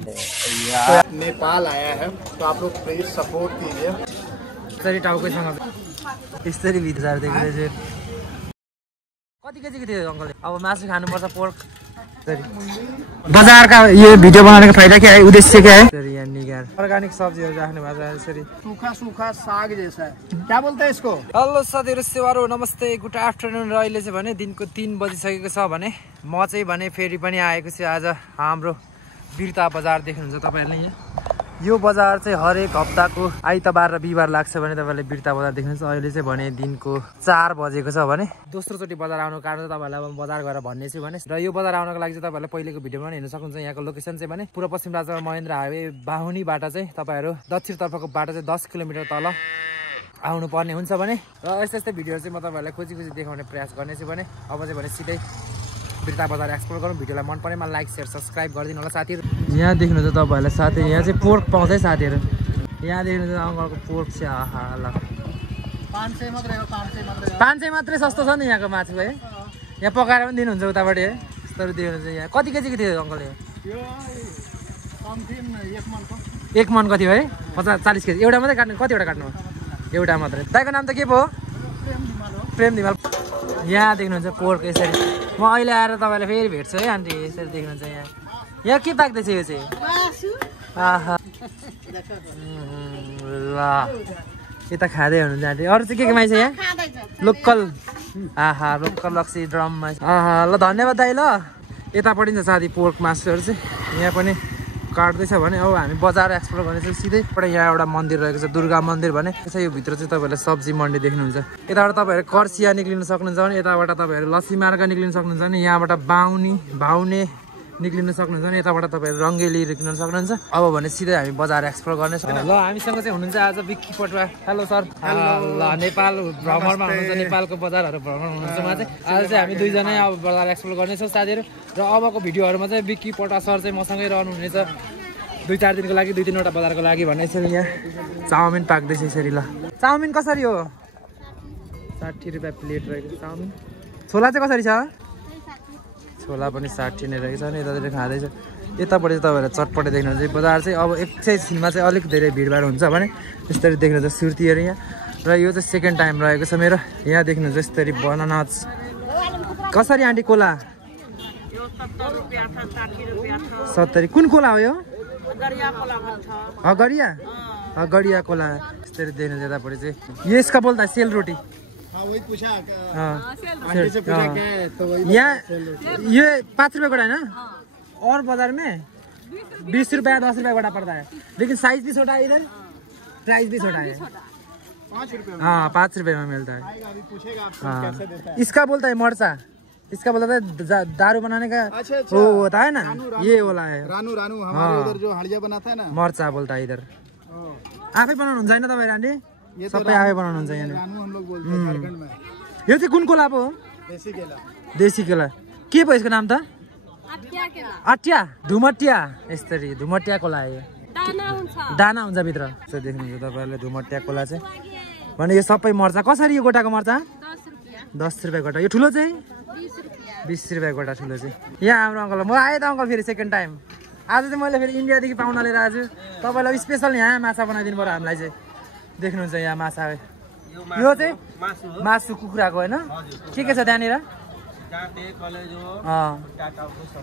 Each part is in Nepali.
यार नेपाल आया है तो आप लोग प्लीज सपोर्ट कीजिए। यसरी टाउकोसँग यसरी भित्र देख्दै चाहिँ कति केजीको थियो अङ्कलले? अब मासु खानुपर्छ पोर्क। बजार का ये वीडियो बनाने का फायदा क्या है, उद्देश्य क्या है? यहाँ निगार अर्ग्यानिक सब्जीहरू राख्नु भएको छ यसरी सूखा सूखा साग जैसा है, क्या बोलते हैं इसको? हेलो साथीहरू, सेवारो नमस्ते, गुड आफ्टरनुन। र अहिले चाहिँ भने दिनको 3 बजिसकेको छ भने म चाहिँ भने फेरि पनि आएको छु आज हाम्रो बिर्ता बजार। देख्नुहुन्छ तपाईहरुले यहाँ यो बजार चाहिँ हरेक हप्ताको आइतबार र बिहिबार लाग्छ भने तपाईहरुले बिर्ता बजार देख्नुहुन्छ। अहिले चाहिँ भने दिनको 4 बजेको छ भने दोस्रो चोटि बजार आउनुको कारण चाहिँ तपाईहरुलाई अब बजार गरेर भन्ने छु भने। र यो बजार आउनको लागि चाहिँ तपाईहरुले पहिलेको भिडियोमा पनि हेर्न सक्नुहुन्छ। यहाँको लोकेसन चाहिँ भने पूर्व पश्चिम राज्यमा महेन्द्र हाइवे बाहुनीबाट चाहिँ तपाईहरु दक्षिणतर्फको बाटो चाहिँ 10 किलोमिटर तल आउनु पर्ने हुन्छ भने। र यस्तै यस्तै भिडियोहरु चाहिँ म तपाईहरुलाई खोजी खोजी देखाउने प्रयास गर्नेछु भने। अब चाहिँ भने सिधै बिर्ता बजार एक्सप्लोर गरौँ। भिडियोलाई मन परेमा लाइक शेयर सब्स्क्राइब गरिदिनु होला साथीहरु। यहाँ देख्नुहुन्छ तपाईहरुलाई साथी, यहाँ चाहिँ पोर्क पाउँछ है साथीहरु। यहाँ देख्नुहुन्छ अङ्कलको पोर्क चाहिँ आहा ल 500 मात्रै हो, 500 मात्रै सस्तो छ नि यहाँको मासु है। यहाँ पकाएर पनि दिनुहुन्छ उताबाट है। यस्तोहरु देख्नुहुन्छ। यहाँ कति केजीको थियो अङ्कल? यो समथिङ 1 मनको। 1 मन कति हो है? 40 केजी। एउटा मात्रै काट्नु? कतिवटा काट्नु? एउटा मात्रै। दाइको नाम त के पो? प्रेम धिमाल। यहाँ देख्नुहुन्छ पोर्क यसरी। म अहिले आएर तपाईलाई फेरि भेट्छु है आन्टी। यसरी देख्नुहुन्छ यहाँ। यहाँ के पाक्दैछ यो चाहिँ? आहा ल यता खाँदै हुनुहुन्छ आन्टी। अरू चाहिँ के माइछ यहाँ? लोकल। आहा लोकल लक्सी ड्रममा। आहा ल धन्यवाद दाइ। ल यतापट्टि छ साथी पोर्क मासुहरू चाहिँ। यहाँ पनि काट्दैछ भने अब हामी बजार एक्सप्लोर गर्नेछौँ सिधै। यहाँ एउटा मन्दिर रहेको छ, दुर्गा मन्दिर भने। त्यसै यो भित्र चाहिँ तपाईहरुले सब्जी मन्डी देख्नुहुन्छ। यताबाट तपाईहरु कर्सिया निक्लिन सक्नुहुन्छ भने, यताबाट तपाईहरु लस्सी मार्ग निक्लिन सक्नुहुन्छ भने, यहाँबाट बाहुने निक्लिन सक्नुहुन्छ भने, यताबाट तपाईहरु रङ्गेली निक्लिन सक्नुहुन्छ। अब भने सिधै हामी बजार एक्सप्लोर गर्नेछौँ। ल हामीसँग चाहिँ हुनुहुन्छ आज विक्की पटुवा। Hello sir. ल नेपाल भ्रमणमा हुनुहुन्छ, नेपालको बजारहरू भ्रमण हुनुहुन्छ। उहाँ चाहिँ आज चाहिँ हामी दुईजनै अब बजार एक्सप्लोर गर्नेछौँ साथीहरु। र अबको भिडियोहरुमा चाहिँ विक्की पटुवा सर चाहिँ मसँगै रहनुहुनेछ 2-4 दिनको लागि, 2-3 वटा बजारको लागि भन्ने। यसरी यहाँ चाउमिन पाक्दैछ यसरी। ल चाउमिन कसरी हो? 60 रुपियाँ प्लेट रहेको चाउमिन। छोला चाहिँ कसरी छ? छोला पनि 60 नै रहेछ नि। यतातिर खाँदैछ। यतापट्टि तपाईँहरूले चटपटे देख्नुहुन्छ। बजार चाहिँ अब एकैछिनमा चाहिँ अलिक धेरै भिडभाड हुन्छ भने यसरी देख्नुहुन्छ सुर्तीहरू यहाँ। र यो चाहिँ सेकेन्ड टाइम रहेको छ मेरो। यहाँ देख्नुहुन्छ यसरी बनाना कसरी आन्टी? कोला 70। कुन कोला हो यो? गड़िया कोला। यसरी देख्नुहुन्छ। यतापट्टि चाहिँ यसका बोल्दा सेल रोटी। वही पूछा आंटी से पूछा क्या है तो वही। यहाँ ये 5 रुपये गोटा है ना, और बाजार में 20 रुपया 10 रुपया गोटा पड़ता है, लेकिन साइज भी छोटा है, इधर प्राइस भी छोटा है। 5 रुपये। हाँ 5 रुपये में मिलता है। हाँ इसका बोलता है मरचा। इसका बोलता है दारू बनाने का। अच्छा वो होता है ना, ये वाला है रानू हमारे उधर जो हड़िया बनाता है ना, मरचा बोलता है इधर। आफै बनाउनुहुन्छ हैन तपाईहरु आन्टी? ये सबै आफै बनाउनुहुन्छ यहाँ। रानू हम लोग बोलते हैं झारखंड में। यो चाहिँ कुन कोला पो? देसी केला। देसी केला। के पो यसको नाम त? अट्या धुमटिया। यसरी धुमटिया कोला हो यो। दाना हुन्छ भित्र। यसो देख्नुहुन्छ तपाईहरुले धुमटिया कोला चाहिँ भने। यो सबै मर्चा कसरी? यो गोटाको मर्चा 10 रुपैयाँ गोटा। यो ठुलो चाहिँ 20 रुपैयाँ गोटा ठुलो चाहिँ। यहाँ हाम्रो अङ्कल म आएँ त अङ्कल फेरि सेकेन्ड टाइम। आज चाहिँ मैले फेरि इन्डियादेखि पाहुना लिएर आएको छु। तपाईँलाई स्पेसल यहाँ माछा बनाइदिनु पर्यो हामीलाई चाहिँ। देख्नुहुन्छ यहाँ माछा। यो चाहिँ मासु कुखुराको होइन? के छ त्यहाँनिर?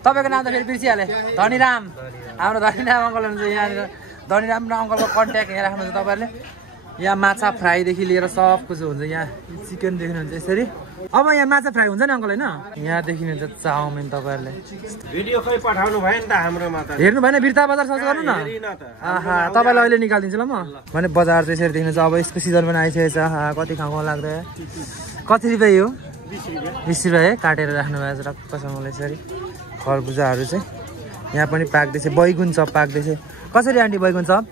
तपाईँको नाम त फेरि बिर्सिहालेँ। धनीराम। हाम्रो धनीराम अङ्कल हुनुहुन्छ यहाँनिर। धनीराम र अङ्कलको कन्ट्याक्ट यहाँ राख्नुहुन्छ तपाईँहरूले। यहाँ माछा फ्राईदेखि लिएर सब कुछ हुन्छ। यहाँ चिकन देख्नुहुन्छ यसरी। अब यहाँ माछा फ्राई हुन्छ नि अङ्कल होइन? यहाँ देखिनुहुन्छ चाउमिन। तपाईँहरूले भिडियो खै पठाउनु भयो नि त हाम्रोमा त। हेर्नु भएन? बिर्ता बजार सर्च गर्नु न। आहा तपाईँलाई अहिले निकालिदिन्छु ल म। भने बजार चाहिँ यसरी देख्नुहुन्छ। अब यसको सिजन पनि आइसकेको छ। आहा कति खाउँ लाग्दै। कति रुपियाँ यो? 20 रुपियाँ है। काटेर राख्नु भएको छ रक्कसँगले यसरी। खरबुजाहरू चाहिँ यहाँ पनि पाक्दैछ। बैगुन चप पाक्दैछ। कसरी आन्टी बैगुन चप?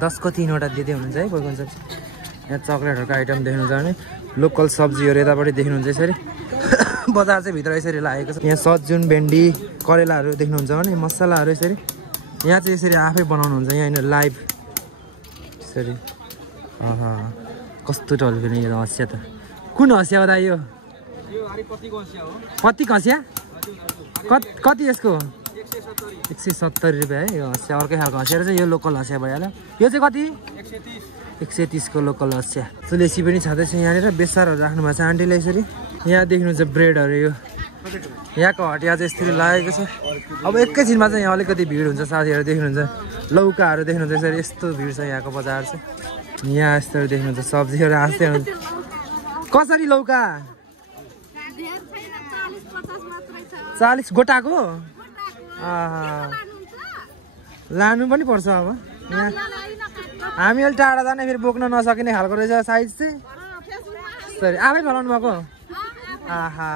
10 को 3 वटा दिँदै हुनुहुन्छ है बैगुन चप। यहाँ चक्लेटहरूको आइटम देख्नुहुन्छ भने लोकल सब्जीहरू यतापट्टि देख्नुहुन्छ यसरी। बजार चाहिँ भित्र यसरी लागेको छ। यहाँ सज्जुन भेन्डी करेलाहरू देख्नुहुन्छ भने मसलाहरू यसरी। यहाँ चाहिँ यसरी आफै बनाउनुहुन्छ यहाँनिर लाइभ यसरी। कस्तो टल्किने यो हँसिया त। कुन हँसिया हो दा यो? पत्ती हँसिया? कति यसको? 170 रुपियाँ है यो हँसिया। अर्कै खालको हँसिया चाहिँ यो लोकल हँसिया भइहाल्यो। यो चाहिँ कति? 130 को लोकल हँसिया। तुलसी पनि छँदैछ यहाँनिर। बेसारहरू राख्नु भएको छ आन्टीले यसरी। यहाँ देख्नुहुन्छ ब्रेडहरू। यो यहाँको हटिया चाहिँ यसरी लागेको छ। अब एकैछिनमा चाहिँ यहाँ अलिकति भिड हुन्छ साथीहरू। देख्नुहुन्छ लौकाहरू देख्नुहुन्छ यसरी। यस्तो भिड छ यहाँको बजार चाहिँ। यहाँ यस्तोहरू देख्नुहुन्छ सब्जीहरू हाँस्दै हुनुहुन्छ। कसरी लौका? 40 गोटाको? लानु पनि पर्छ अब। यहाँ हामी अलि टाढा जाने फेरि बोक्न नसकिने खालको रहेछ साइज चाहिँ। यसरी आफै फलाउनु भएको? आहा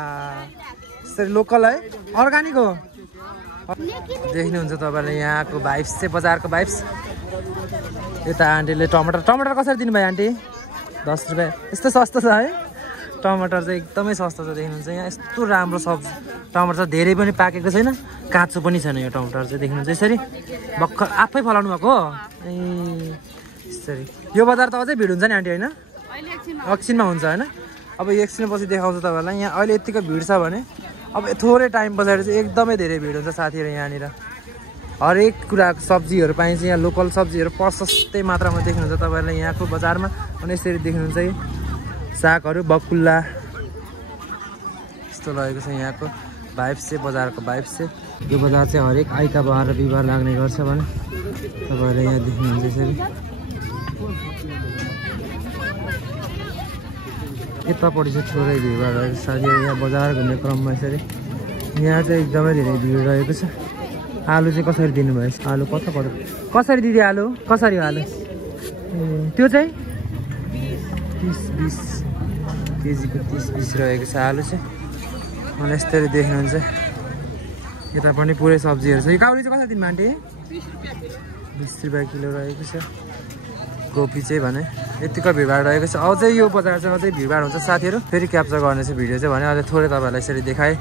यसरी लोकल है, अर्ग्यानिक हो। देख्नुहुन्छ तपाईँले यहाँको भाइब्स चाहिँ, बजारको भाइब्स। यता आन्टीले टमाटर कसरी दिनुभयो आन्टी? 10 रुपियाँ। यस्तो सस्तो छ है टमाटर चाहिँ, एकदमै सस्तो छ। देख्नुहुन्छ यहाँ यस्तो राम्रो सब्जी टमाटर छ। धेरै पनि पाकेको छैन, काँचो पनि छैन यो टमाटर चाहिँ। देख्नुहुन्छ यसरी भर्खर आफै फलाउनु भएको। ए यसरी यो बजार त अझै भिड हुन्छ नि आन्टी होइन? एकछिनमा हुन्छ होइन? अब एकछिनपछि देखाउँछु तपाईँहरूलाई। यहाँ अहिले यतिको भिड छ भने अब थोरै टाइम पछाडि चाहिँ एकदमै धेरै भिड हुन्छ साथीहरू। यहाँनिर हरेक कुराको सब्जीहरू पाइन्छ। यहाँ लोकल सब्जीहरू प्रशस्तै मात्रामा देख्नुहुन्छ तपाईँहरूले यहाँको बजारमा। अनि यसरी देख्नुहुन्छ है सागहरू, बकुल्ला यस्तो रहेको छ यहाँको भाइब्स चाहिँ, बजारको भाइब्स चाहिँ। यो बजार चाहिँ हरेक आइतबार र बिहिबार लाग्ने गर्छ भने तपाईँहरूले यहाँ देख्नुहुन्छ यसरी। यतापट्टि चाहिँ थोरै भिडभाड रहेको छ साथीहरू। यहाँ बजार घुम्ने क्रममा यसरी यहाँ चाहिँ एकदमै धेरै भिड रहेको छ। आलु चाहिँ कसरी दिनुभयो? आलु कसरी दिदी? आलु कसरी हो आलु? त्यो चाहिँ 30-20 केजीको 30-20 रहेको छ आलु चाहिँ। मलाई यस्तरी देख्नुहुन्छ। यता पनि पुरै सब्जीहरू छ। यो काउरी चाहिँ कसरी दिनु आन्टी? 20 रुपियाँ किलो रहेको छ। कोपी चाहिँ भने यतिको भिडभाड रहेको छ। अझै यो बजार चाहिँ अझै भिडभाड हुन्छ साथीहरू। फेरि क्याप्चर गर्ने छ भिडियो चाहिँ भने अहिले थोरै तपाईँहरूलाई यसरी देखाएँ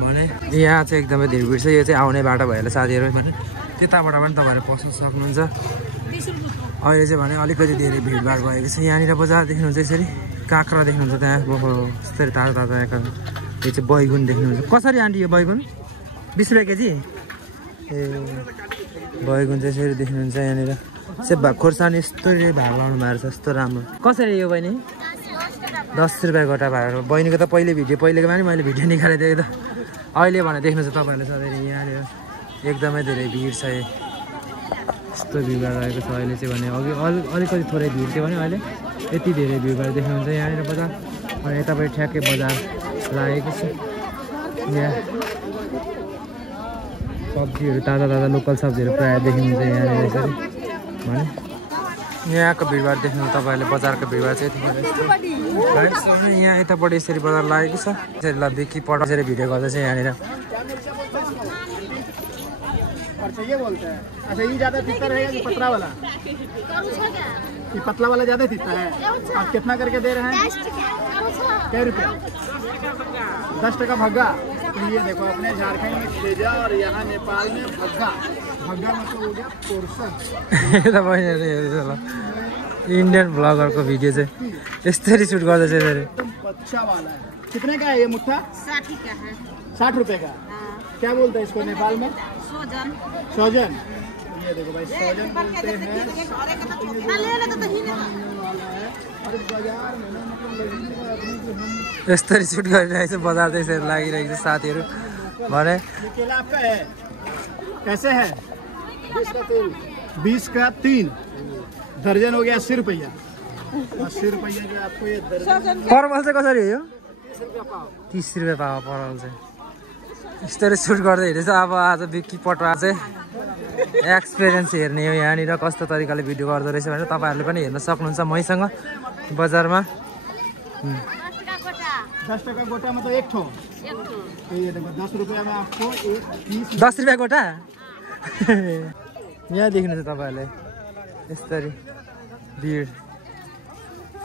भने। यहाँ चाहिँ एकदमै धेरै भिड छ। यो चाहिँ आउने बाटो भइहाल्यो साथीहरू भने। त्यताबाट पनि तपाईँहरू पस्न सक्नुहुन्छ। अहिले चाहिँ भने अलिकति धेरै भिडभाड भएको छ यहाँनिर बजार। देख्नुहुन्छ यसरी काँक्रा देख्नुहुन्छ त्यहाँ। यस्तरी ताजा ताजा यहाँको। यो चाहिँ बैगुन देख्नुहुन्छ। कसरी आन्टी यो बैगुन? 20 रुपियाँ केजी? ए बैगुन चाहिँ यसरी देख्नुहुन्छ यहाँनिर। खोर्सानी यस्तो भाग लाउनु भएको छ यस्तो राम्रो। कसरी यो बहिनी? 10 रुपियाँ गोटा भाग। बहिनीको त पहिलेको पनि मैले भिडियो निकालेको थिएँ त। अहिले भने देख्नुहुन्छ तपाईँहरूले सधैँ यहाँनिर एकदमै धेरै भिड छ। यस्तो भिडभाड रहेको छ अहिले चाहिँ भने। अघि अलिकति थोरै भिड थियो भने अहिले यति धेरै भिडभाड देख्नुहुन्छ यहाँनिर बजार। अनि यतापट्टि ठ्याक्कै बजार लागेको छ। यहाँ सब्जीहरू ताजा ताजा लोकल सब्जीहरू प्रायः देखिनुहुन्छ यहाँनिर यसरी भने। यहाँको भिडभाड देख्नु तपाईँहरूले बजारको भिडभाड चाहिँ यतिखेर यहाँ यतापट्टि यसरी बजार लागेको छ। यसरी ल बिक्री पट यसरी भिडियो गर्दैछ यहाँनिर। ये बोलते हैं अच्छा ये ज़्यादा तीता रहेगा कि पतला वाला? ये पतला वाला ज़्यादा तीता है। आप कितना करके दे रहे हैं? 10 रुपये 10 टका भग्गा। तो ये देखो अपने झारखंड में खेजा और यहाँ नेपाल में भग्गा। भग्गा मतलब हो गया पोर्सन। इंडियन ब्लॉगर को भिडियो चाहिँ यस्तरी सुट गर्दैछ यसरी। अच्छा वाला है। कितने का है ये मुट्ठा? 60 का है। 60 रुपये का। क्या बोलते हैं इसको नेपाल में? सोजन। ये देखो भाई सोजन बोलते हैं। यस्तरी सुट गरिरहेको छ बजार चाहिँ यसरी लागिरहेको छ साथीहरू भने। केला आपका है? कैसे है? 20 का 3 दर्जन हो गया 80 रुपया। 80 रुपये का आपको ये दर्जन। परवल चाहिँ कसरी हो यो? 30 रुपियाँ पावा परवल चाहिँ। यस्तरी सुट गर्दै हिँडेछ। अब आज बिक्री पटुवा चाहिँ एक्सपिरियन्स हेर्ने हो यहाँनिर कस्तो तरिकाले भिडियो गर्दो रहेछ भनेर तपाईँहरूले पनि हेर्न सक्नुहुन्छ मैसँग बजारमा। 10 टका गोटा मतलब एक ठो। तो ये देखो 10 रुपया में आपको 10 रुपियाँ गोटा। यहाँ देख्नुहुन्छ तपाईँहरूले यस्तरी भिड।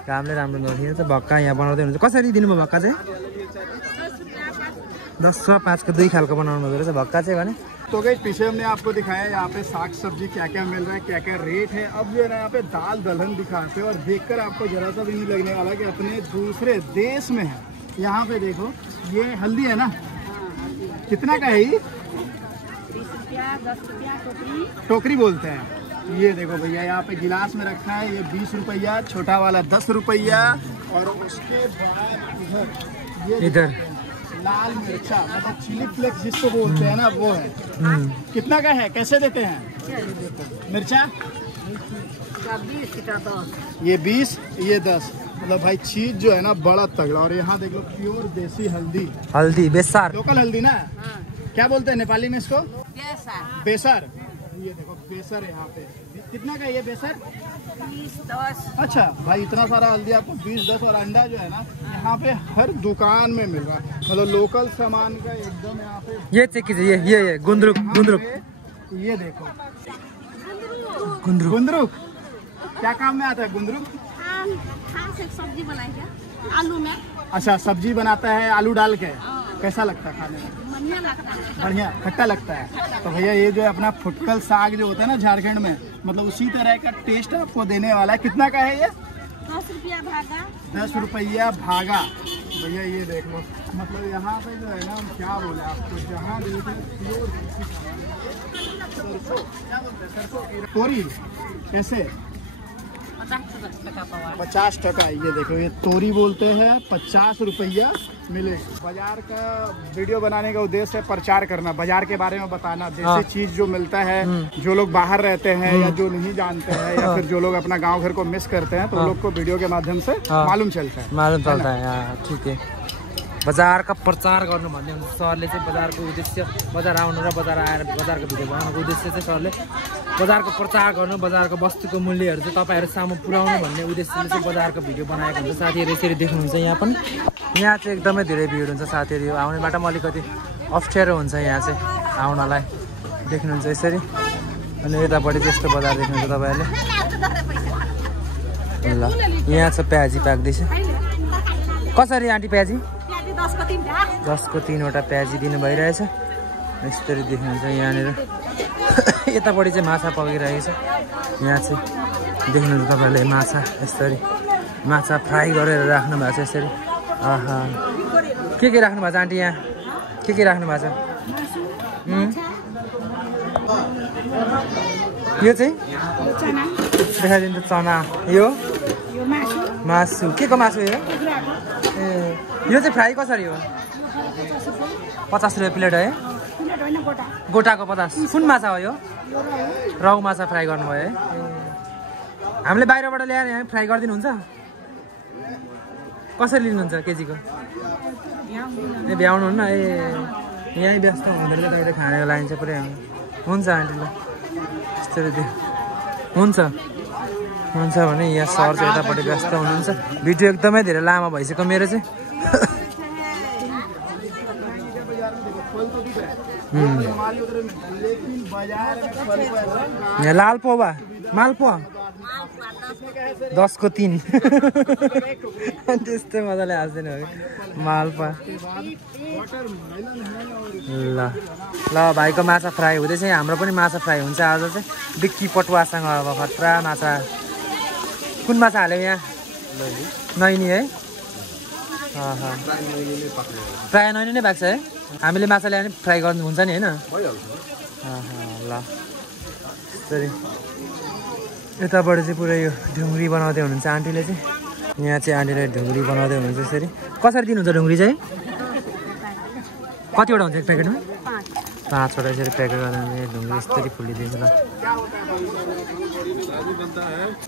कामले राम्रो नदेखिन्छ। भक्का यहाँ बनाउँदै हुनुहुन्छ। कसरी दिनुभयो भक्का चाहिँ? 10/5 का 2 खालको बनाउनु हुँदो रहेछ भक्का चाहिँ भने। तो गाइस पीछे हमने आपको दिखाया यहाँ पे साग सब्जी क्या क्या मिल रहा है, क्या क्या रेट है। अब जो है ना यहाँ पे दाल दलहन दिखाते हैं और देखकर आपको जरा सा भी नहीं लगने वाला कि अपने दूसरे देश में है। यहाँ पे देखो ये हल्दी है ना, कितना का है ये? टोकरी बोलते हैं। ये देखो भैया यहाँ पे गिलास में रखा है, ये 20 रुपया, छोटा वाला 10 रुपया। और उसके बाद ये इधर लाल मिर्चा मतलब चिली फ्लेक्स जिसको बोलते हैं ना, वो है। कितना का है, कैसे देते हैं मिर्चा? ये 20, ये 10। मतलब भाई चीज जो है ना बड़ा तगड़ा। और यहाँ देख लो प्योर देसी हल्दी, हल्दी बेसार, लोकल हल्दी ना। क्या बोलते हैं नेपाली में इसको? बेसर। ये देखो बेसर है यहाँ पे। कितना का ये बेसर? 20-10। अच्छा भाई, इतना सारा हल्दी आपको 20-10। और अंडा जो है ना यहाँ पे हर दुकान में मिल रहा है, मतलब लोकल सामान का एकदम यहाँ पे। ये चेक कीजिए, ये गुंदरुक, ये देखो गुंदरुक। गुंदरुक क्या काम में आता है गुंदरुक? से सब्जी बनाएंगे आलू में। अच्छा, सब्जी बनाता है आलू डाल के। कैसा लगता है खाने में? बढ़िया लगता है। बढ़िया, खट्टा लगता है। तो भैया ये जो है अपना फुटकल साग जो होता है ना झारखंड में, मतलब उसी तरह का टेस्ट आपको देने वाला है। कितना का है ये? 10 रुपया भागा। 10 रुपया भागा। भैया ये देख लो, मतलब यहाँ पे जो है ना, हम क्या बोले आपको, जहाँ देखो प्योर सरसों, क्या बोलते हैं सरसों की तोरी। कैसे? 50 टका। ये देखो ये तोरी बोलते हैं, 50 रुपया मिले। बाजार का वीडियो बनाने का उद्देश्य है प्रचार करना, बाजार के बारे में बताना, देसी चीज जो मिलता है। जो लोग बाहर रहते हैं या जो नहीं जानते हैं या फिर जो लोग अपना गांव घर को मिस करते हैं, तो उन लोग को वीडियो के माध्यम से मालूम चलता है। ठीक है, बजार का प्रचार गर्नु भन्ने हुन्छ सरले चाहिँ। बजारको उद्देश्य बजार आउनु र बजार आएर बजारको भिडियो बनाउनुको उद्देश्य चाहिँ सरले बजारको प्रचार गर्नु, बजारको वस्तुको मूल्यहरू चाहिँ तपाईँहरू सामु पुर्याउनु भन्ने उद्देश्यले चाहिँ बजारको भिडियो बनाएको हुन्छ। साथीहरू यसरी देख्नुहुन्छ यहाँ पनि, यहाँ चाहिँ एकदमै धेरै भिड हुन्छ साथीहरू। आउने बाटोमा अलिकति अप्ठ्यारो हुन्छ यहाँ चाहिँ आउनलाई, देख्नुहुन्छ यसरी। अनि यतापट्टि चाहिँ यस्तो बजार देख्नुहुन्छ तपाईँहरूले। ल यहाँ छ प्याजी पाक्दैछ। कसरी आन्टी प्याजी? 10 को 3वटा प्याजी दिनु भइरहेछ। यसरी देख्नुहुन्छ यहाँनिर। यतापट्टि चाहिँ माछा पकाइरहेको छ। यहाँ चाहिँ देख्नुहुन्छ तपाईँहरूले माछा, यसरी माछा फ्राई गरेर राख्नु भएको छ यसरी। आहा, के राख्नु भएको छ आन्टी यहाँ? के राख्नु भएको छ? यो चाहिँ देखाइदिनु त चना। यो मासु, के को मासु यो? ए, यो चाहिँ फ्राई कसरी हो? 50 रुपियाँ प्लेट है? गोटाको 50। कुन माछा हो यो? रहु माछा फ्राई गर्नुभयो है? हामीले बाहिरबाट ल्याएर यहाँ फ्राई गरिदिनुहुन्छ? कसरी लिनुहुन्छ केजीको? ए भ्याउनुहुन्न? ए यहीँ व्यस्त हुँदो रहेछ तपाईँले खानेको लागि चाहिँ पुरै। हुन्छ आन्टी, ल यस्तरी हुन्छ भने यहाँ सर चाहिँ यतापट्टि व्यस्त हुनुहुन्छ। भिडियो एकदमै धेरै लामो भइसक्यो मेरो चाहिँ। यहाँ लालपोवा, मालपोवा 10 को 3। त्यस्तै मजाले हाँस्दैन हो कि मालपोवा। ल भाइको माछा फ्राई हुँदैछ। हाम्रो पनि माछा फ्राई हुन्छ आज चाहिँ बिक्की पटुवासँग। अब खतरा माछा। कुन माछा हाल्यो यहाँ? नैनी है? प्रायः नैनी नै पाक्छ है? हामीले माछा ल्यायो भने फ्राई गर्नु हुन्छ नि होइन? ल यसरी यताबाट चाहिँ पुरै यो ढुङ्ग्री बनाउँदै हुनुहुन्छ आन्टीले चाहिँ। यहाँ चाहिँ आन्टीले ढुङ्ग्री बनाउँदै हुनुहुन्छ यसरी। कसरी दिनुहुन्छ ढुङ्ग्री चाहिँ? कतिवटा हुन्छ एक प्याकेटमा? 5वटा यसरी प्याकेट गर्दा ढुङ्ग्री यसरी फुलिदिन्छ। ल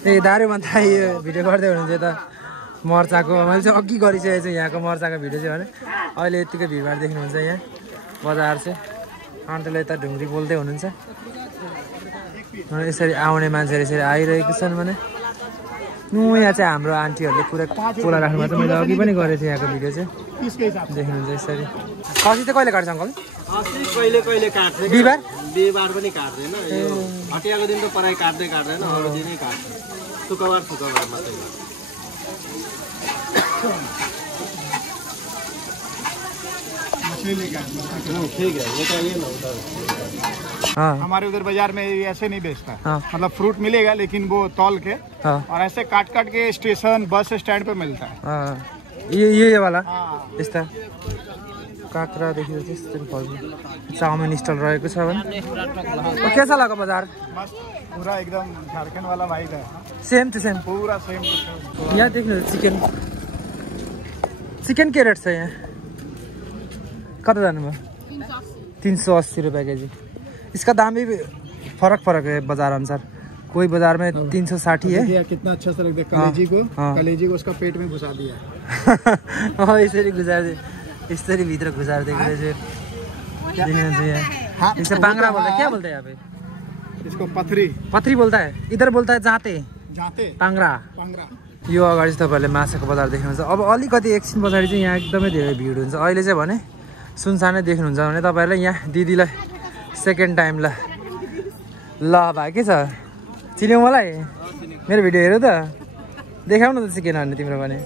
ए दारू भन्दा यो भिडियो गर्दै हुनुहुन्छ यता मर्चाको। मैले चाहिँ अघि गरिसकेको छु यहाँको मर्चाको भिडियो चाहिँ भने। अहिले यतिकै भिडभाड देख्नुहुन्छ यहाँ बजार चाहिँ। आन्टीले यता ढुङ्ग्री बोल्दै हुनुहुन्छ। यसरी आउने मान्छेहरू यसरी आइरहेको छन् भने। यहाँ चाहिँ हाम्रो आन्टीहरूले पुरा कोला राख्नु भएको छ। मैले अघि पनि गरेको थिएँ यहाँको भिडियो चाहिँ, देख्नुहुन्छ यसरी। खसी चाहिँ कहिले काट्छ अङ्कल? कहिले काट्छ, बिहिबार पनि काट्दैन। हटियाको दिन त पराइ काट्दैन, अरू दिनै काट्छ। शुक्रबार मात्रै। ठीक है, ये तो ये ना हमारे उधर बाजार में ऐसे नहीं बेचता। मतलब फ्रूट मिलेगा लेकिन वो तौल के और ऐसे काट के स्टेशन बस स्टैंड पे मिलता है। ये वाला यस्ता काँक्रादेखि चाहिँ यस्तो फल्छ चाउमिन स्टल रहेको छ भने कैसा लगा बजार पूरा एकदम झारखंड वाला वाइब है सेम टु सेम पूरा सेम यहाँ देख्नु चिकन के रेट छ यहाँ कता जानुभयो 380 रुपये केजी इसका दाम भी फरक है बाजार अनुसार कोई बाजार में 360 है कितना अच्छा सा लगता है कलेजी को उसका पेट में घुसा दिया यसरी भित्र घुसार देख्दै इसे बांग्रा बोलता है क्या बोलते हैं यहाँ पे इसको पथरी बोलता है इधर बोलता है जाते पाङ्रा यो अगाडि चाहिँ तपाईहरुले माछाको बजार देख्नुहुन्छ अब अलिकति एकछिन पछाडि चाहिँ यहाँ एकदमै धेरै भिड हुन्छ अहिले चाहिँ भने सुनसानै देख्नुहुन्छ भने तपाईहरुले यहाँ दिदीलाई सेकेन्ड टाइम ल भाइ के छ चिन्यौ मलाई मेरो भिडियो हेरौ त देखाउ न त चिकन हान्ने तिम्रो भने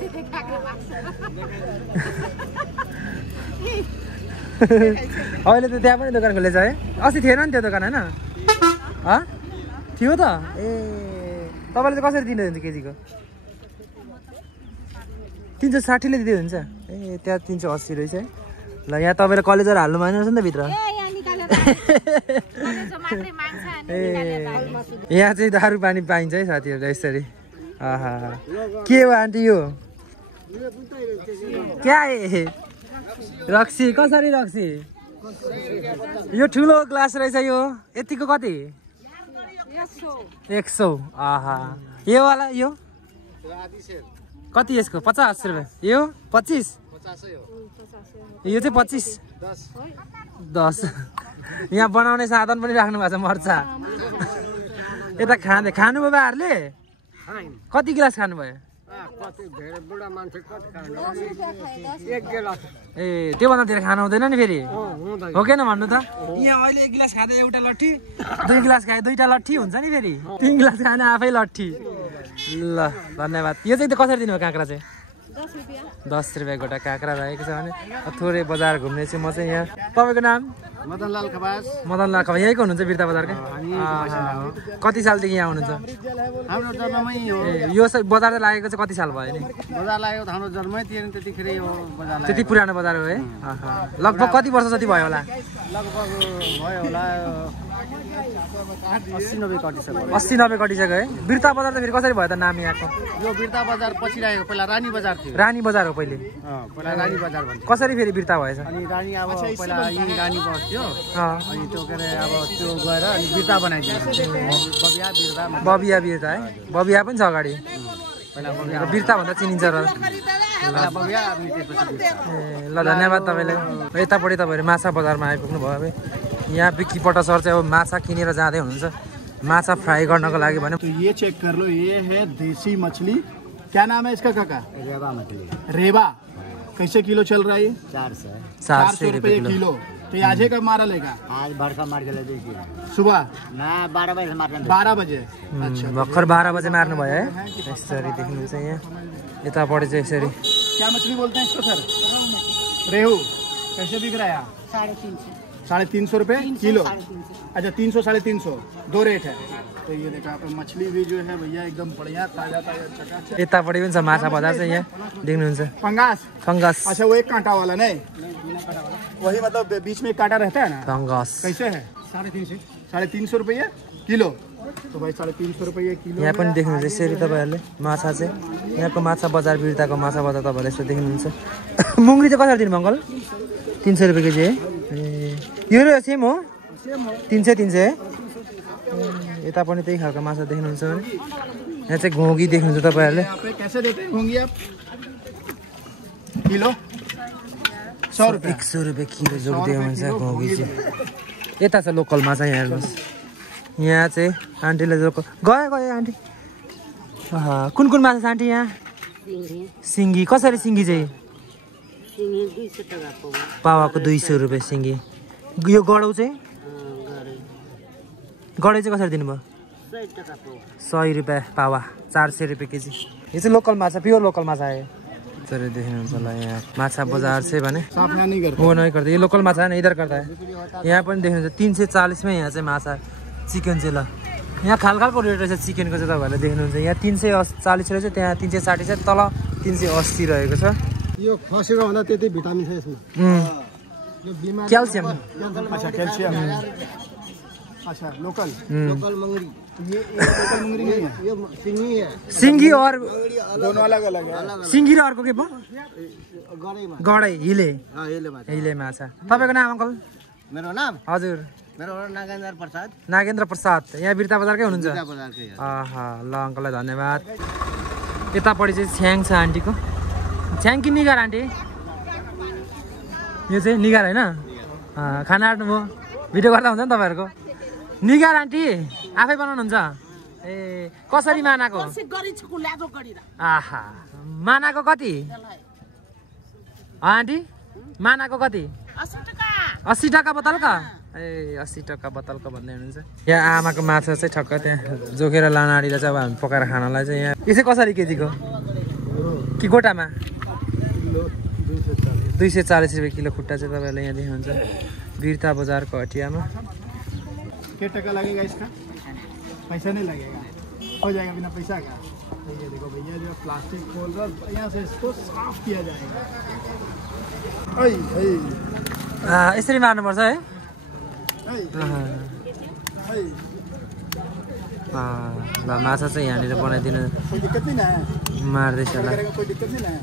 अहिले त त्यहाँ पनि दोकान खोलेछ है अस्ति थिएन नि त्यो दोकान हैन थियो त ए तपाईले चाहिँ कसरी दिनुहुन्छ केजीको 360 ले दिँदै हुन्छ ए त्यहाँ 380 रहेछ है ल यहाँ तपाईले कलेजर हाल्नु भएन रहेछ नि त भित्र यहाँ चाहिँ दारु पानी पाइन्छ है साथीहरुलाई यसरी आहा के हो आन्टी यो क्या है रक्सी कसरी रक्सी यो ठुलो ग्लास रहेछ यो यतिको कति 100 आहा यो वाला यो कति यसको 50 रुपैयाँ यो 25 यो चाहिँ 25 10 यहाँ बनाउने साधन पनि राख्नु भएको छ मर्चा यता खानु भयो बाहरुले कति गिलास खानु भयो ए त्यो भन्दा धेरै खानु हुँदैन नि फेरि हो कि न भन्नु त यहाँ अहिले 1 गिलास खाँदा एउटा लट्ठी 2 गिलास खाए दुईटा लट्ठी हुन्छ नि फेरि 3 गिलास खाने आफै लट्ठी ल धन्यवाद यो चाहिँ कसरी दिनु काँक्रा चाहिँ 10 रुपैयाँ गोटा काँक्रा रहेको छ भने थोरै बजार घुम्ने चाहिँ म चाहिँ यहाँ तपाईको नाम मदनलाल खवास यहीँको हुनुहुन्छ बिर्ता बजारकै कति सालदेखि यहाँ हुनुहुन्छ हाम्रो जन्ममै हो यो बजार लागेको चाहिँ कति साल भयो नि बजार लागेको हाम्रो जन्मै थिएन त्यतिखेर यो बजार त्यति पुरानो बजार हो है लगभग कति वर्ष जति भयो होला लगभग भयो होला 80-90 कटिसक्यो 80-90 कटिसक्यो है बिर्ता बजार त फेरि कसरी भयो त नाम यहाँको यो बिर्ता बजार पछि रहेको पहिला रानी बजार थियो रानी बजार हो पहिले पहिला रानी बजार भन्छ कसरी फेरि बिर्ता भएछ अनि रानी अब पहिला यही रानी बस्थ्यो अनि त्यो के अरे अब त्यो गएर अनि बिर्ता बनाइदियो बबिया बिर्ता है बबिया पनि छ अगाडि पहिला बिर्ता भन्दा चिनिन्छ र बबिया अनि त्यसपछि ल धन्यवाद तपाईले यतापट्टि तपाईहरु माछा बजारमा आइपुग्नु भयो अब यहाँ विकीपट सर चाहिँ अब माछा किनेर जाँदै हुनुहुन्छ माछा फ्राई करनको लागि भने तो ये चेक कर लो ये है देसी मछली क्या नाम है इसका काका रेवा मछली रेवा कैसे किलो चल रहा है ये 400 रुपए किलो तो ये आज कब मारा लेगा आज भरसा मार के ले दीजिए सुबह ना 12 बजे मारना 12 बजे अच्छा भर्खर 12 बजे मार्नु भयो है यसरी देख्नुहुन्छ यहाँ यतापट्टि चाहिँ यसरी क्या मछली बोलते हैं इसको सर रेहू कैसे बिक रहा है 350 रुपए किलो अच्छा 300-350 दो रेट है तो ये देखा आप मछली भी जो है भैया एकदम बढ़िया ताजा चकाचक यतापट्टि पनि छ माछा बजार चाहिँ यहाँ देख्नुहुन्छ फंगस अच्छा वो एक कांटा वाला नहीं वही मतलब बीच में एक कांटा रहता है ना फंगस कैसे है 350 रुपये किलो तो भाई 350 रुपये किलो यहाँ पनि देख्नुहुन्छ यसरी तपाईहरुले माछा चाहिँ यहाँको माछा बजार बिर्ताको माछा बजार तपाईहरुले यसो देख्नुहुन्छ मुङ्ग्री चाहिँ कसरी दिनु अंकल 300 रुपये केजी है यो सेम हो 300 है यता पनि त्यही खालको माछा देख्नुहुन्छ भने यहाँ चाहिँ घोगी देख्नुहुन्छ तपाईहरुले कैसे देते हैं घोगी आप किलो 100 रुपये 100 रुपये किलो जोड्दै हुन्छ घोगी चाहिँ यता छ लोकल माछा यहाँ हेर्नुहोस् यहाँ चाहिँ आन्टीले लोकल गयो आन्टी कुन माछा छ आन्टी यहाँ सिङ्गी कसरी सिङ्गी चाहिँ पावाको 200 रुपये सिङ्गी यो गडौ चाहिँ गडै चाहिँ कसरी दिनुभयो 100 रुपये पावा 400 रुपये केजी यो चाहिँ लोकल माछा प्योर लोकल माछा है तर देख्नुहुन्छ होला यहाँ माछा बजार चाहिँ भने वो नहीं करते ये लोकल माछा है ना इधर करता है यहाँ पनि देख्नुहुन्छ 340 में यहाँ चाहिँ माछा चिकन चाहिँ ल यहाँ खालको रेट रहेछ चिकनको चाहिँ तपाईहरुले देख्नुहुन्छ यहाँ 340 रहेछ त्यहाँ 360 छ तल 380 रहेको छ यो खसीको भन्दा त्यति भिटामिन छ यसमा क्याल्सियम। अच्छा कैल्शियम। अच्छा लोकल लोकल मंगरी, ये लोकल मुंगरी नहीं है, ये सिंगी है। सिङ्गी और दोनों अलग अलग है। सिङ्गी र अर्को के पो गरैमा। गडै हिले यसले माछा। हिले माछा। तपाईँको नाम अङ्कल? मेरो नाम हजुर मेरो नागेन्द्र प्रसाद, नागेन्द्र प्रसाद। यहाँ बिर्ता बजारकै हुनुहुन्छ? बिर्ता बजारकै हो। आहा ल अङ्कललाई धन्यवाद। यतापट्टि चाहिँ छ्याङ छ आन्टीको। छ्याङ कि निगार आन्टी? यो चाहिँ निगार होइन? खाना आँट्नुभयो? भिडियो गर्दा हुन्छ नि तपाईँहरूको? निगार आन्टी आफै बनाउनुहुन्छ? ए कसरी मानाको? आहा मानाको कति आन्टी? मानाको कति? 80 टका बोतलका? ए 80 टका बोतलको भन्दै हुनुहुन्छ। यहाँ आमाको माछा चाहिँ ठक्क त्यहाँ जोखेर लान आँटीलाई चाहिँ अब हामी पकाएर खानलाई चाहिँ यहाँ यो चाहिँ कसरी केजीको कि गोटामा? 240 रुपियाँ किलो खुट्टा चाहिँ तपाईँहरूले यहाँ देख्नुहुन्छ बिर्ता बजारको हटियामा। क्या टका लगेगा इसका? पैसा नहीं लगेगा, हो जाएगा बिना पैसा का। ये देखो भैया जो प्लास्टिक खोल रहा है, यहाँ से इसको साफ किया जाएगा। यसरी मार्नुपर्छ है? ल माछा चाहिँ यहाँनिर बनाइदिनु कोई दिक्कत नहीं ना है? मार्दैछ होला। कोई दिक्कत नहीं ना है?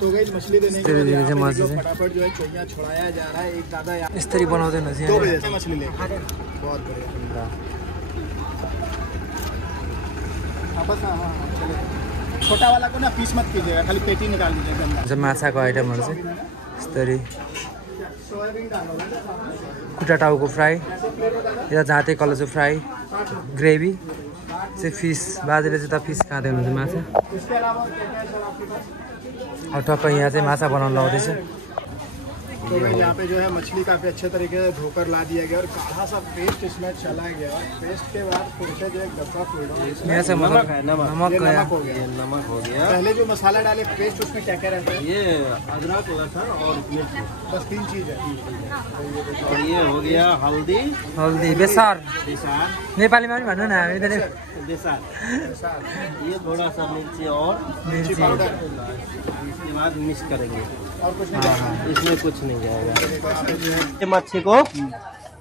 तो गाइस मछली देने के लिए फटाफट जो है चोइया छुड़ाया जा रहा है। एक दादा यहाँ यसरी बनाउँदैन चाहिँ 2 बजे से मछली लेके बहुत बढ़िया। बस हाँ चलो, छोटा वाला को ना पीस मत कीजिएगा, खाली पेटी निकाल दीजिएगा। माछाको आइटमहरू चाहिँ यस्तरी सोयाबीन डालोगे खुट्टा टाउको फ्राई, या झाते कलचो फ्राई, ग्रेभी चाहिँ फिस बाजेले चाहिँ त फिस खाँदै हुनुहुन्छ माछा। इसके अलावा क्या सर आपके पास? अब टक्क यहाँ चाहिँ माछा बनाउनु लाउँदैछ। तो भाई यहाँ पे जो है मछली काफ़ी अच्छे तरीके से धोकर ला दिया गया और काढ़ा सा पेस्ट इसमें चला गया। पेस्ट के बाद फिर से जो एक डब्बा खोलो, यहाँ चाहिँ नमक है, नमक। नमक ये गया। नमक हो गया। ये नमक हो गया। पहले जो मसाला डाले पेस्ट उसमें क्या क्या रहता है? ये अदरक, लहसुन और मिर्च, बस 3 चीज़ है। और ये हो गया हल्दी, हल्दी बेसार बेसार, नेपालीमा पनि भन्नु न हामीले बेसार, ये थोड़ा सा मिर्ची और मिर्ची पाउडर इसके बाद मिक्स करेंगे। और कुछ नहीं डालना। इसमें कुछ नहीं जाएगा। देखो यहाँ पे जो है, ये मच्छी को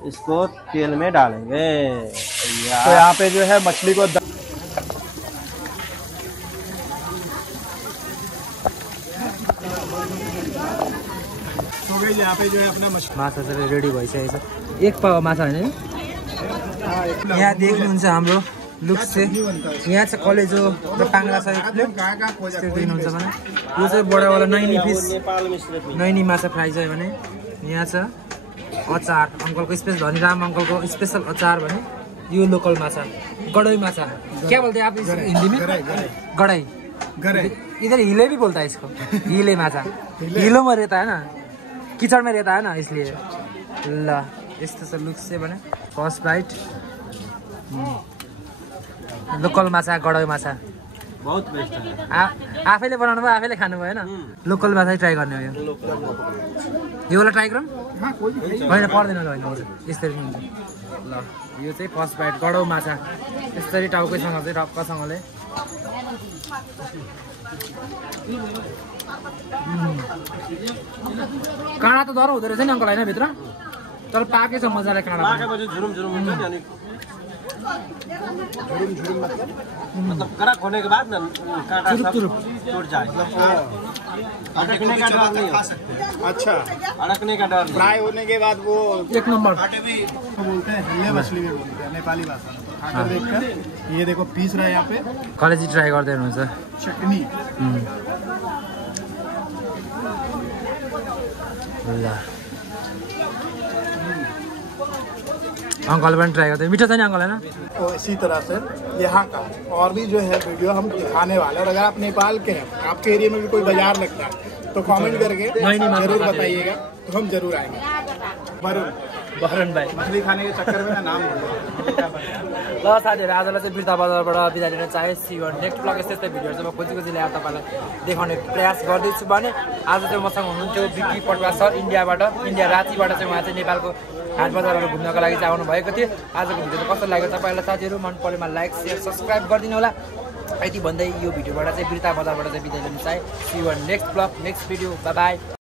इसको तेल में डालेंगे। तो यहाँ पे जो है मछली को तो गई यहाँ पे जो है अपना मछली माछा चाहिँ रेडी भइसकेको छ। एक पावा माछा होइन नि? यहाँ देख्नुहुन्छ हाम्रो लुक्स चाहिँ यहाँ चाहिँ कलेजो र पाङ्ला सहित त्यो देख्नुहुन्छ भने यो चाहिँ बडावाला नैनी फिस, नेपाल में सिर्फ नैनी माछा फ्राई छ भने यहाँ छ अचार अङ्कलको स्पेसल धनीराम अङ्कलको स्पेसल अचार भने यो लोकल माछा गडै माछा। क्या बोलते हैं आप हिंदी में? गडै। गरे इधर हिले भी बोलता है इसको, हिले माछा। हिलो में रहता है ना, कीचड़ में रहता है ना, इसलिए। ल यस्तो छ लुक्स चाहिँ भने फर्स्ट बाइट लोकल माछा गडै माछा बहुत बेस्ट है। आफैले बनाउनु भयो आफैले खानु भयो होइन? लोकल माछा ट्राई गर्ने हो यो। यो वाला ट्राई गरौँ? हाँ कोई होइन पर्दैन होइन हुन्छ यस्तरी पनि हुन्छ। ल यो चाहिँ फर्स्ट बाइट गडौ माछा यसरी टाउकैसँग चाहिँ टक्कसँगले काँडा त डर हुँदो रहेछ नि अङ्कल होइन भित्र? तर पाकेछ मजाले काँडा। पाकेपछि झुरुम झुरुम हुन्छ नि, अनि मतलब कड़क होने के बाद ना कांटा सब टूट जाएगा। अड़कने का डर नहीं होता। अच्छा अड़कने का डर नहीं। फ्राई होने के बाद वो एक नंबर बोलते हैं हिले मछली भी बोलते हैं नेपाली भाषा में। खाकर देखकर ये देखो पीस रहा है यहाँ पे कलेजी ट्राई गर्दै हुनुहुन्छ। चटनी। ल अंकल पनि ट्राई करते हैं। मीठा था नहीं अंकल है ना? तो इसी तरह से यहाँ का और भी जो है वीडियो हम दिखाने वाले हैं। और अगर आप नेपाल के हैं, आपके एरिया में भी कोई बाजार लगता है तो कमेंट करके जरूर बताइएगा, तो हम जरूर आएंगे। वरुण भाइ मछली खाने के चक्कर में ना नाम हो गया। ल साथीहरू आजलाई चाहिँ बिर्ता बजारबाट बिदा लिन चाहे सिवर नेक्स्ट ब्लग यस्तै भिडियोहरू चाहिँ म खोजी ल्याएर तपाईँलाई देखाउने प्रयास गर्दैछु भने आज चाहिँ मसँग हुनुहुन्थ्यो विक्की पटवा सर इन्डिया राँचीबाट चाहिँ उहाँ चाहिँ नेपालको हाट बजारहरू घुम्नको लागि चाहिँ आउनुभएको थियो। आजको भिडियो कस्तो लाग्यो तपाईँलाई साथीहरू मन परेमा लाइक सेयर सब्सक्राइब गरिदिनु होला। यति भन्दै यो भिडियोबाट चाहिँ बिर्ता बजारबाट चाहिँ बिदा लिन चाहे सिवर next blog next video bye by.